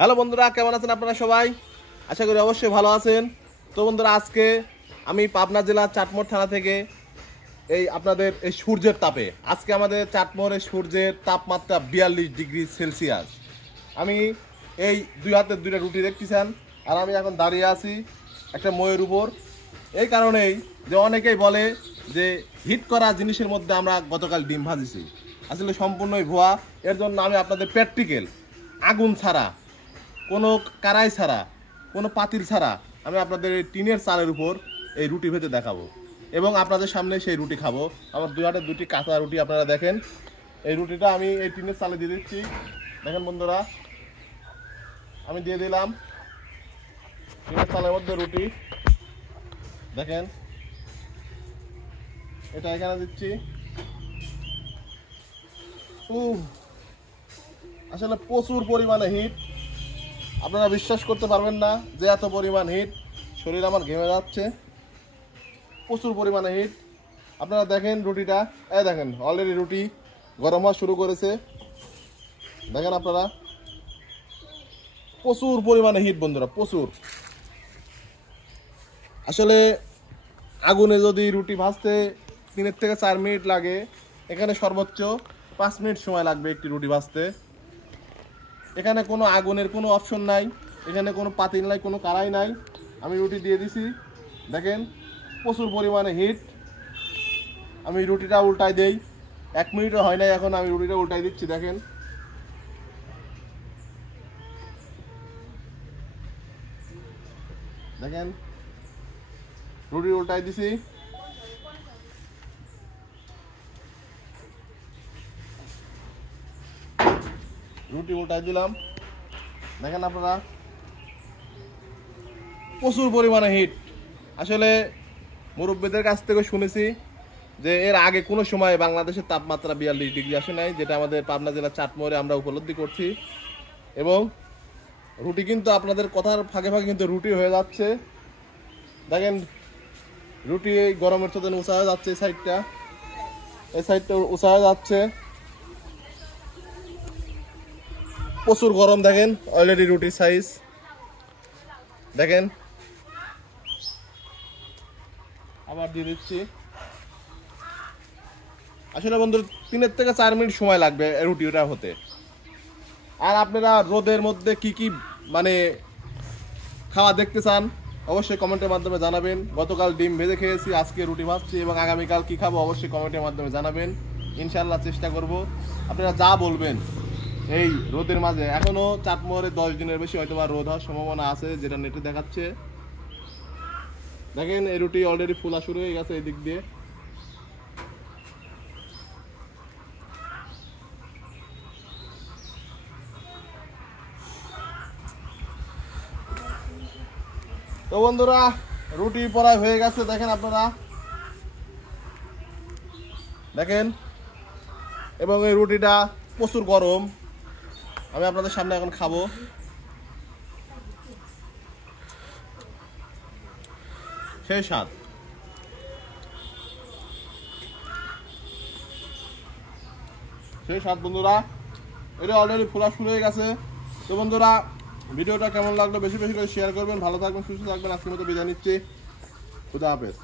Hello বন্ধুরা, কেমন আছেন আপনারা সবাই? আশা করি অবশ্যই ভালো আছেন। তো বন্ধুরা, আজকে আমি পাবনা জেলা চাটমোড় থানা থেকে আপনাদের এই সূর্যের তাপে আজকে আমাদের চাটমোড়ের সূর্যের তাপমাত্রা 42 ডিগ্রি সেলসিয়াস। আমি এই দুই হাতের দুইটা রুটি দেখতেছেন, আর আমি এখন দাঁড়িয়ে আছি একটা ময়ের উপর। এই কারণেই যে অনেকেই বলে যে হিট করা জিনিসের মধ্যে আমরা গতকাল ডিম ভাজিছি, আসলে সম্পূর্ণই ভুয়া। এর জন্য আমি আপনাদের প্র্যাকটিক্যাল আগুন ছাড়া, কোনো কারাই ছাড়া, কোনো পাতিল ছাড়া আমি আপনাদের এই টিনের চালের উপর এই রুটি ভেজে দেখাবো এবং আপনাদের সামনে সেই রুটি খাবো। আমার দুই হাতে দুটি কাঁচা রুটি আপনারা দেখেন। এই রুটিটা আমি এই টিনের চালে দিয়ে দিচ্ছি। দেখেন বন্ধুরা, আমি দিয়ে দিলাম টিনের চালের মধ্যে রুটি। দেখেন, এটা এখানে দিচ্ছি। আসলে প্রচুর পরিমাণে হিট, আপনারা বিশ্বাস করতে পারবেন না যে এত পরিমাণ হিট। শরীর আমার ঘেমে যাচ্ছে, প্রচুর পরিমাণে হিট। আপনারা দেখেন রুটিটা, দেখেন অলরেডি রুটি গরম হওয়া শুরু করেছে। দেখেন আপনারা, প্রচুর পরিমাণে হিট বন্ধুরা, প্রচুর। আসলে আগুনে যদি রুটি ভাজতে 3 থেকে 4 মিনিট লাগে, এখানে সর্বোচ্চ 5 মিনিট সময় লাগবে একটি রুটি ভাজতে। এখানে কোনো আগুনের কোনো অপশন নাই, এখানে কোনো পাতিল নাই, কোনো কড়াই নাই। আমি রুটি দিয়ে দিছি, দেখেন প্রচুর পরিমাণে হিট। আমি রুটিটা উল্টাই দেই, 1 মিনিটও হয় নাই এখন আমি রুটিটা উল্টাই দিচ্ছি। দেখেন, দেখেন রুটি উল্টাই দিছি। রুটি উল্টাই দিলাম, দেখেন আপনারা প্রচুর পরিমাণে হিট। আসলে মুরব্বীদের কাছ থেকে শুনেছি যে এর আগে কোনো সময় বাংলাদেশের তাপমাত্রা 42 ডিগ্রি আসে নাই, যেটা আমাদের পাবনা জেলার চাটমোড়ে আমরা উপলব্ধি করছি। এবং রুটি কিন্তু আপনাদের কথার ফাঁকে ফাঁকে কিন্তু রুটি হয়ে যাচ্ছে। দেখেন রুটি এই গরমের সাথে উঁচা হয়ে যাচ্ছে, এই সাইডটা উঁচা হয়ে যাচ্ছে, প্রচুর গরম। দেখেন অলরেডি রুটির সাইজ দেখেন। আবার দিয়ে দিচ্ছি। আসলে বন্ধু 3 থেকে 4 মিনিট সময় লাগবে রুটিটা হতে। আর আপনারা রোদের মধ্যে কি কি মানে খাওয়া দেখতে চান অবশ্যই কমেন্টের মাধ্যমে জানাবেন। গতকাল ডিম ভেজে খেয়েছি, আজকে রুটি ভাজছি, এবং আগামীকাল কি খাবো অবশ্যই কমেন্টের মাধ্যমে জানাবেন। ইনশাল্লাহ চেষ্টা করব। আপনারা যা বলবেন এই রোদের মাঝে, এখনো চাটমোড়ে 10 দিনের বেশি হয়তো বা রোদ হওয়ার সম্ভাবনা আছে, যেটা নেটে দেখাচ্ছে। দেখেন এই রুটি অলরেডি ফুলা শুরু হয়ে গেছে এই দিক দিয়ে। তো বন্ধুরা, রুটি পড়ায় হয়ে গেছে। দেখেন আপনারা, দেখেন, এবং এই রুটিটা প্রচুর গরম। আমি আপনাদের সামনে এখন খাবো। সেই স্বাদ, সেই স্বাদ বন্ধুরা। এটা অলরেডি ফোলা শুরু হয়ে গেছে। তো বন্ধুরা, ভিডিওটা কেমন লাগলো বেশি বেশি করে শেয়ার করবেন। ভালো থাকবেন, সুস্থ থাকবেন। আজকের মতো বিদায় নিচ্ছি। খুদা হাফেজ।